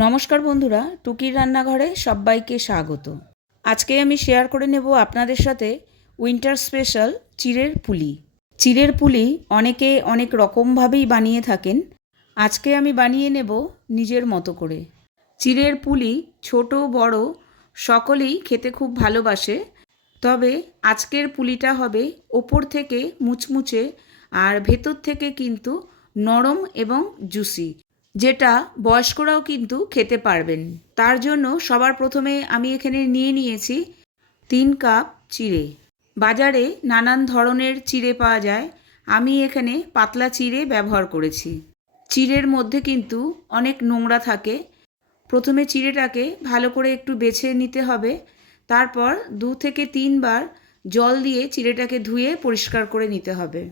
নমস্কার বন্ধুরা, টুকির রান্নাঘরে সবাইকে স্বাগত। আজকে আমি শেয়ার করে নেব আপনাদের সাথে উইন্টার স্পেশাল চিড়ের পুলি। চিড়ের পুলি অনেকে অনেক রকমভাবেই বানিয়ে থাকেন। আজকে আমি বানিয়ে নেব নিজের মতো করে। চিড়ের পুলি ছোট, বড়, সকলেই খেতে খুব ভালোবাসে। তবে আজকের পুলিটা হবে ওপর থেকে মুচমুচে আর ভেতর থেকে কিন্তু নরম এবং জুসি। যেটা বয়স্করাও কিন্তু খেতে পারবেন। তার জন্য সবার প্রথমে আমি এখানে নিয়ে নিয়েছি তিন কাপ চিড়ে। বাজারে নানান ধরনের চিড়ে পাওয়া যায়। আমি এখানে পাতলা চিড়ে ব্যবহার করেছি। চিড়ের মধ্যে কিন্তু অনেক নোংরা থাকে। প্রথমে চিড়েটাকে ভালো করে একটু বেছে নিতে হবে। তারপর দু থেকে তিনবার জল দিয়ে চিড়েটাকে ধুয়ে পরিষ্কার করে নিতে হবে।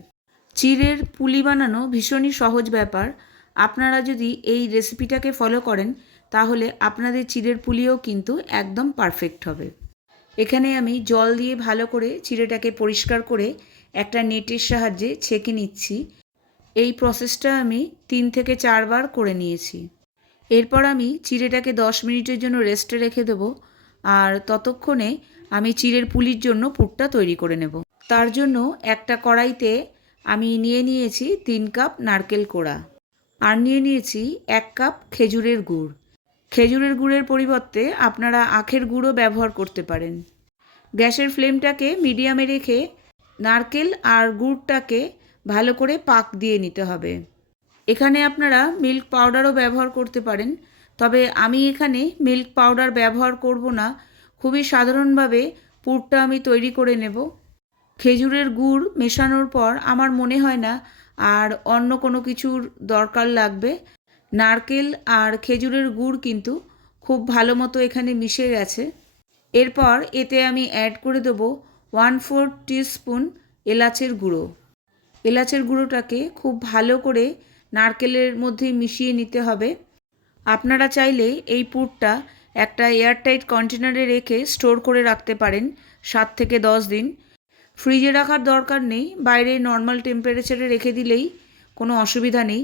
চিড়ের পুলি বানানো ভীষণই সহজ ব্যাপার। আপনারা যদি এই রেসিপিটাকে ফলো করেন, তাহলে আপনাদের চিড়ের পুলিও কিন্তু একদম পারফেক্ট হবে। এখানে আমি জল দিয়ে ভালো করে চিড়েটাকে পরিষ্কার করে একটা নেটের সাহায্যে ছেঁকে নিচ্ছি। এই প্রসেসটা আমি তিন থেকে চারবার করে নিয়েছি। এরপর আমি চিড়েটাকে দশ মিনিটের জন্য রেস্টে রেখে দেবো আর ততক্ষণে আমি চিড়ের পুলির জন্য পুরটা তৈরি করে নেব। তার জন্য একটা কড়াইতে আমি নিয়ে নিয়েছি তিন কাপ নারকেল কোড়া। আর নিয়ে নিয়েছি এক কাপ খেজুরের গুড়। খেজুরের গুড়ের পরিবর্তে আপনারা আখের গুঁড়ও ব্যবহার করতে পারেন। গ্যাসের ফ্লেমটাকে মিডিয়ামে রেখে নারকেল আর গুড়টাকে ভালো করে পাক দিয়ে নিতে হবে। এখানে আপনারা মিল্ক পাউডারও ব্যবহার করতে পারেন, তবে আমি এখানে মিল্ক পাউডার ব্যবহার করব না। খুবই সাধারণভাবে পুরটা আমি তৈরি করে নেব। খেজুরের গুড় মেশানোর পর আমার মনে হয় না আর অন্য কোনো কিছুর দরকার লাগবে। নারকেল আর খেজুরের গুড় কিন্তু খুব ভালো মতো এখানে মিশে গেছে। এরপর এতে আমি অ্যাড করে দেবো ওয়ান ফোর স্পুন এলাচের গুঁড়ো। এলাচের গুঁড়োটাকে খুব ভালো করে নারকেলের মধ্যে মিশিয়ে নিতে হবে। আপনারা চাইলে এই পুরটা একটা এয়ারটাইট কন্টেনারে রেখে স্টোর করে রাখতে পারেন সাত থেকে দশ দিন। ফ্রিজে রাখার দরকার নেই, বাইরে নর্মাল টেম্পারেচারে রেখে দিলেই কোনো অসুবিধা নেই।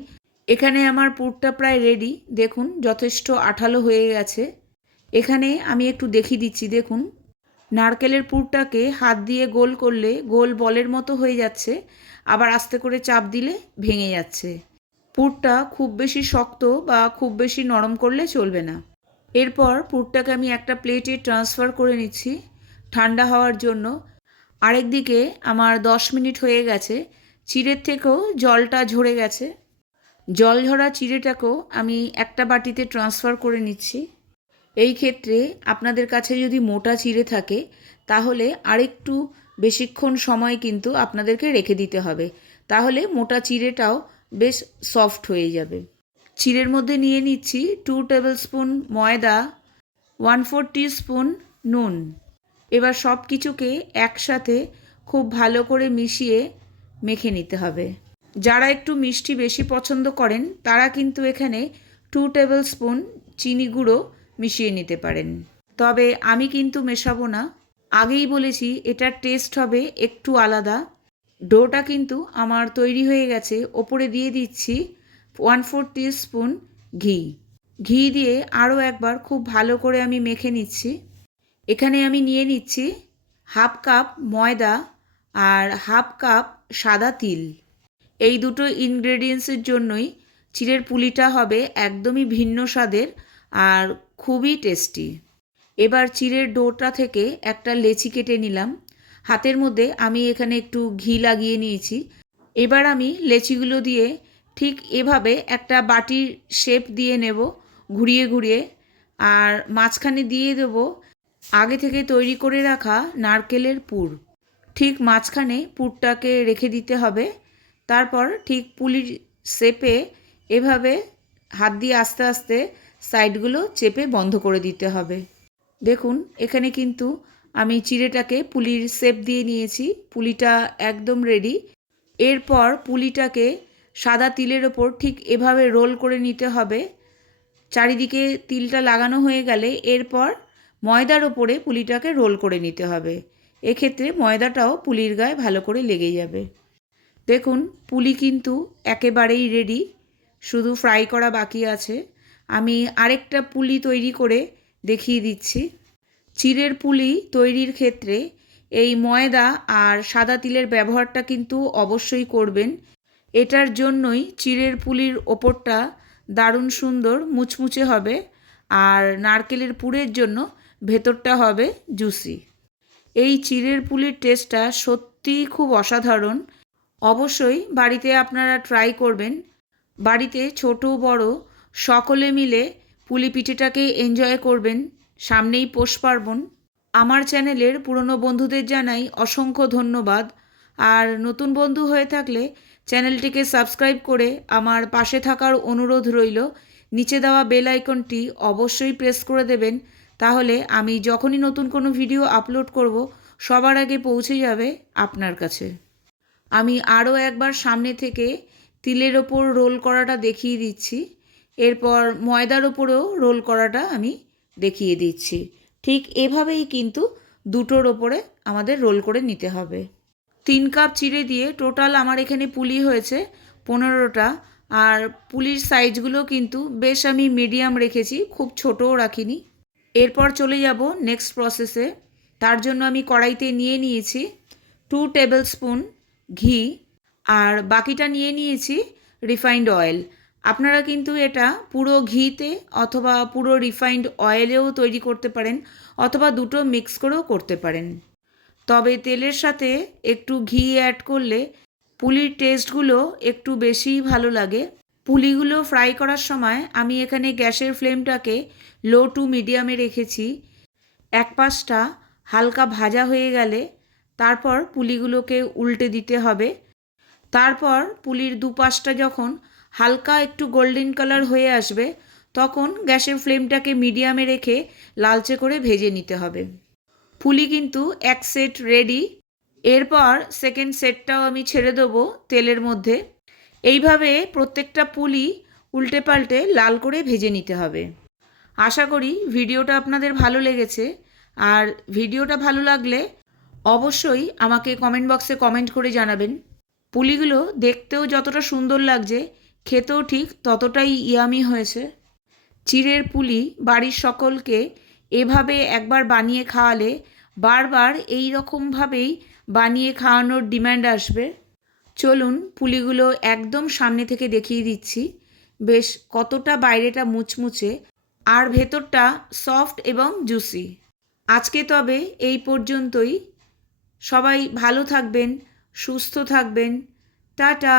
এখানে আমার পুরটা প্রায় রেডি দেখুন যথেষ্ট আঠালো হয়ে গেছে। এখানে আমি একটু দেখিয়ে দিচ্ছি, দেখুন। নারকেলের পুরটাকে হাত দিয়ে গোল করলে গোল বলের মতো হয়ে যাচ্ছে, আবার আস্তে করে চাপ দিলে ভেঙে যাচ্ছে। পুরটা খুব বেশি শক্ত বা খুব বেশি নরম করলে চলবে না। এরপর পুরটাকে আমি একটা প্লেটে ট্রান্সফার করে নিচ্ছি। ঠান্ডা হওয়ার জন্য আরেকদিকে আমার দশ মিনিট হয়ে গেছে, চিড়ের থেকেও জলটা ঝরে গেছে। জল ঝরা চিড়েটাকেও আমি একটা বাটিতে ট্রান্সফার করে নিচ্ছি। এই ক্ষেত্রে আপনাদের কাছে যদি মোটা চিড়ে থাকে, তাহলে আরেকটু বেশিক্ষণ সময় কিন্তু আপনাদেরকে রেখে দিতে হবে। তাহলে মোটা চিড়েটাও বেশ সফট হয়ে যাবে। চিড়ের মধ্যে নিয়ে নিচ্ছি টু টেবিল স্পুন ময়দা ওয়ান ফোর স্পুন নুন। এবার সব কিছুকে একসাথে খুব ভালো করে মিশিয়ে মেখে নিতে হবে। যারা একটু মিষ্টি বেশি পছন্দ করেন, তারা কিন্তু এখানে টু টেবিল স্পুন চিনি গুঁড়ো মিশিয়ে নিতে পারেন। তবে আমি কিন্তু মেশাবো না। আগেই বলেছি, এটার টেস্ট হবে একটু আলাদা। ডোটা কিন্তু আমার তৈরি হয়ে গেছে, ওপরে দিয়ে দিচ্ছি ওয়ান ফোর স্পুন ঘি। ঘি দিয়ে আরও একবার খুব ভালো করে আমি মেখে নিচ্ছি। এখানে আমি নিয়ে নিচ্ছি হাফ কাপ ময়দা আর হাফ কাপ সাদা তিল। এই দুটো ইনগ্রেডিয়েন্টসের জন্যই চিড়ের পুলিটা হবে একদমই ভিন্ন স্বাদের আর খুবই টেস্টি এবার চিড়ের ডোটা থেকে একটা লেচি কেটে নিলাম। হাতের মধ্যে আমি এখানে একটু ঘি লাগিয়ে নিয়েছি। এবার আমি লেচিগুলো দিয়ে ঠিক এভাবে একটা বাটির শেপ দিয়ে নেব, ঘুরিয়ে ঘুরিয়ে। আর মাঝখানে দিয়ে দেবো আগে থেকে তৈরি করে রাখা নারকেলের পুর। ঠিক মাঝখানে পুরটাকে রেখে দিতে হবে। তারপর ঠিক পুলির শেপে এভাবে হাত দিয়ে আস্তে আস্তে সাইডগুলো চেপে বন্ধ করে দিতে হবে। দেখুন, এখানে কিন্তু আমি চিড়েটাকে পুলির শেপ দিয়ে নিয়েছি। পুলিটা একদম রেডি এরপর পুলিটাকে সাদা তিলের ওপর ঠিক এভাবে রোল করে নিতে হবে। চারিদিকে তিলটা লাগানো হয়ে গেলে এরপর ময়দার ওপরে পুলিটাকে রোল করে নিতে হবে। এক্ষেত্রে ময়দাটাও পুলির গায়ে ভালো করে লেগে যাবে। দেখুন, পুলি কিন্তু একেবারেই রেডি শুধু ফ্রাই করা বাকি আছে। আমি আরেকটা পুলি তৈরি করে দেখিয়ে দিচ্ছি। চিড়ের পুলি তৈরির ক্ষেত্রে এই ময়দা আর সাদা তিলের ব্যবহারটা কিন্তু অবশ্যই করবেন। এটার জন্যই চিড়ের পুলির ওপরটা দারুণ সুন্দর মুচমুচে হবে। আর নারকেলের পুরের জন্য ভেতরটা হবে জুসি। এই চিড়ের পুলির টেস্টটা সত্যিই খুব অসাধারণ। অবশ্যই বাড়িতে আপনারা ট্রাই করবেন। বাড়িতে ছোট, বড়, সকলে মিলে পুলি পিঠেটাকে এনজয় করবেন। সামনেই পৌষ পার্বণ। আমার চ্যানেলের পুরনো বন্ধুদের জানাই অসংখ্য ধন্যবাদ। আর নতুন বন্ধু হয়ে থাকলে চ্যানেলটিকে সাবস্ক্রাইব করে আমার পাশে থাকার অনুরোধ রইল। নিচে দেওয়া বেল আইকনটি অবশ্যই প্রেস করে দেবেন। তাহলে আমি যখনই নতুন কোনো ভিডিও আপলোড করব, সবার আগে পৌঁছে যাবে আপনার কাছে। আমি আরও একবার সামনে থেকে তিলের ওপর রোল করাটা দেখিয়ে দিচ্ছি। এরপর ময়দার ওপরেও রোল করাটা আমি দেখিয়ে দিচ্ছি। ঠিক এভাবেই কিন্তু দুটোর ওপরে আমাদের রোল করে নিতে হবে। তিন কাপ চিড়ে দিয়ে টোটাল আমার এখানে পুলি হয়েছে পনেরোটা। আর পুলির সাইজগুলো কিন্তু বেশ আমি মিডিয়াম রেখেছি, খুব ছোটও রাখিনি। এরপর চলে যাব নেক্সট প্রসেসে তার জন্য আমি কড়াইতে নিয়ে নিয়েছি টু টেবিল স্পুন ঘি আর বাকিটা নিয়ে নিয়েছি রিফাইন্ড অয়েল আপনারা কিন্তু এটা পুরো ঘিতে অথবা পুরো রিফাইন্ড অয়েলেও তৈরি করতে পারেন অথবা দুটো মিক্স করেও করতে পারেন। তবে তেলের সাথে একটু ঘি অ্যাড করলে পুলির টেস্টগুলো একটু বেশিই ভালো লাগে। পুলিগুলো ফ্রাই করার সময় আমি এখানে গ্যাসের ফ্লেমটাকে লো টু মিডিয়ামে রেখেছি। এক পাশটা হালকা ভাজা হয়ে গেলে তারপর পুলিগুলোকে উল্টে দিতে হবে। তারপর পুলির দুপাশটা যখন হালকা একটু গোল্ডেন কালার হয়ে আসবে, তখন গ্যাসের ফ্লেমটাকে মিডিয়ামে রেখে লালচে করে ভেজে নিতে হবে। পুলি কিন্তু এক সেট রেডি। এরপর সেকেন্ড সেটটাও আমি ছেড়ে দেবো তেলের মধ্যে। এইভাবে প্রত্যেকটা পুলি উল্টে পাল্টে লাল করে ভেজে নিতে হবে। আশা করি ভিডিওটা আপনাদের ভালো লেগেছে। আর ভিডিওটা ভালো লাগলে অবশ্যই আমাকে কমেন্ট বক্সে কমেন্ট করে জানাবেন। পুলিগুলো দেখতেও যতটা সুন্দর লাগছে, খেতেও ঠিক ততটাই ইয়ামি হয়েছে। চিড়ের পুলি বাড়ির সকলকে এভাবে একবার বানিয়ে খাওয়ালে বারবার এই রকমভাবেই বানিয়ে খাওয়ানোর ডিম্যান্ড আসবে। চলুন পুলিগুলো একদম সামনে থেকে দেখিয়ে দিচ্ছি। বেশ কতটা বাইরেটা মুচমুচে আর ভেতরটা সফট এবং জুসি। আজকে তবে এই পর্যন্তই। সবাই ভালো থাকবেন, সুস্থ থাকবেন। টাটা!